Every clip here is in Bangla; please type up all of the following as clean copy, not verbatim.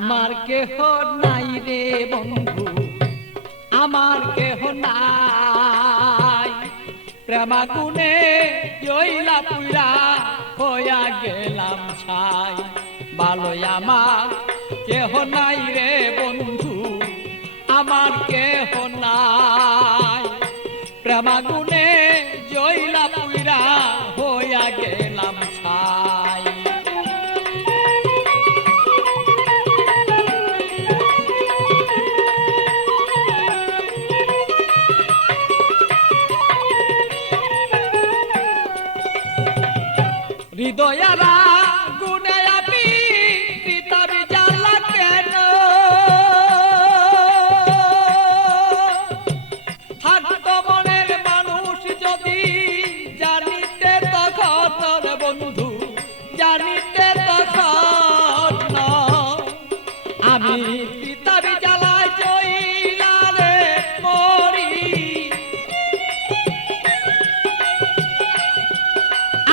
আমার কেহ নাই রে বন্ধু, আমার কেহ নাই। প্রেমাগুনে জইলা পুইরা হইয়া গেলাম ছাই। ভালোই আমার কেহ নাই রে বন্ধু, আমার কেহ নাই। প্রেমাগুনে জইলা পুইরা হইয়া গেলাম ছাই। হৃদয়ারা গুনে আমি পিতাবি জ্বালা কেন, থাকতো মনের মানুষ যদি জানিতে তখন বন্ধু, জানিতে তখন আমি পিতাবি জ্বালায় জইলা রে মরি।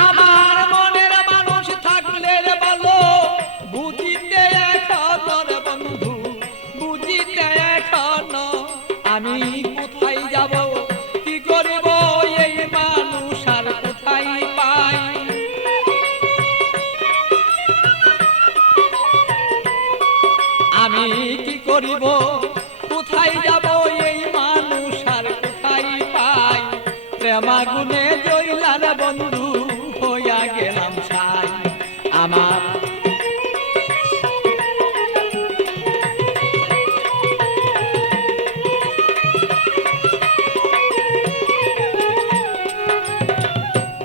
আমার মনের মানুষ থাকলে ভালো বুঝিতে এখন বন্ধু, বুঝিতে এখন আমি কোথায় যাব, কি করিব এই মানুষ আর কোথায় পাই। আমি কি করিব, কোথায় যাব এই মানুষ আর কোথায় পাই। প্রেমাগুনে জইলার বন্ধু হইয়া গেলাম ছাই। আমার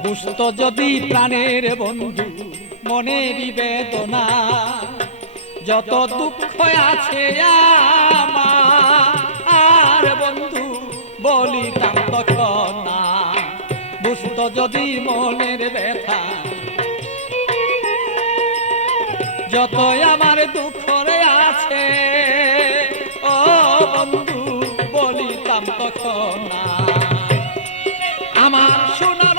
বুঝত যদি প্রাণের বন্ধু মনের বেদনা, যত দুঃখ আছে আমার বন্ধু বলিতাম তখন না। বুঝত যদি মনের ব্যথা, যত আমার দুঃখ আছে ও বন্ধু বলিতাম তখন না। আমার সোনার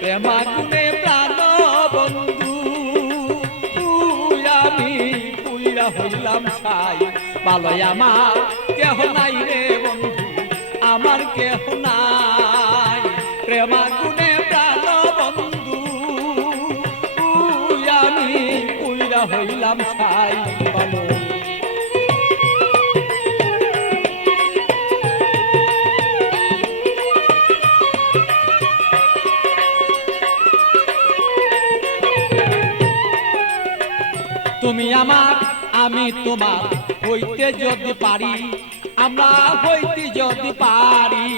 প্রেমাগুনে প্রাণ বন্ধু আমি পুইরা হইলাম ছাই। ভালোই আমার কেহ নাই রে বন্ধু, আমার কেহ নাই। প্রেমাগুনে প্রাণ বন্ধু আমি পুইরা হইলাম ছাই। ভালো তুমি আমার আমি তোমার হইতে যদি পারি, আমরা হইতে যদি পারি।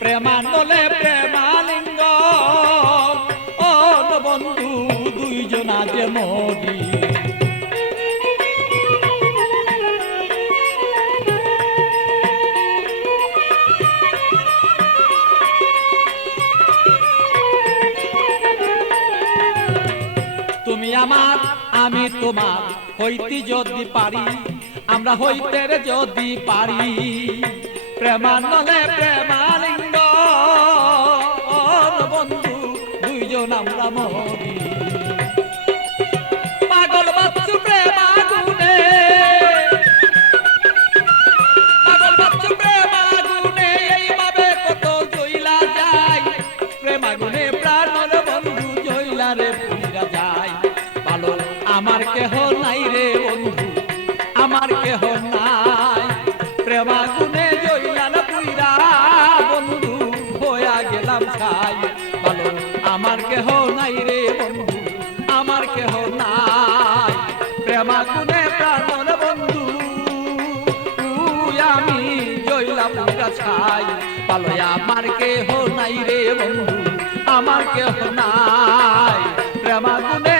প্রেমানলে প্রেমালিঙ্গ ও বন্ধু দুইজনা যে মরি। তুমি আমার আমি তোমার হইতে যদি পারি, আমরা হইতে যদি পারি। প্রেমানলে প্রেমালিঙ্গ বন্ধু দুইজন আমরা মরি। পাগল বাচ্চু প্রেমাগুনে, পাগল বাচ্চু প্রেমাগুনে এইভাবে কত জইলা যায়। প্রেমাগুনে প্রাণ বন্ধু জইলা রে পুইরা যায়। ভালো আমার কেহ নাই রে বন্ধু, আমার কেহ নাই। প্রেমাগুনে জইলা না পুইরা বন্ধু হইয়া গেলাম ছাই। ভালো আমার কেহ নাই রে বন্ধু, আমার কেহ নাই। প্রেমাগুনে প্রাণ বন্ধু আমি জইলা পুইরা ছাই। ভালো আমার কেহ নাই রে বন্ধু, আমার কেহ নাই। প্রেমাগুনে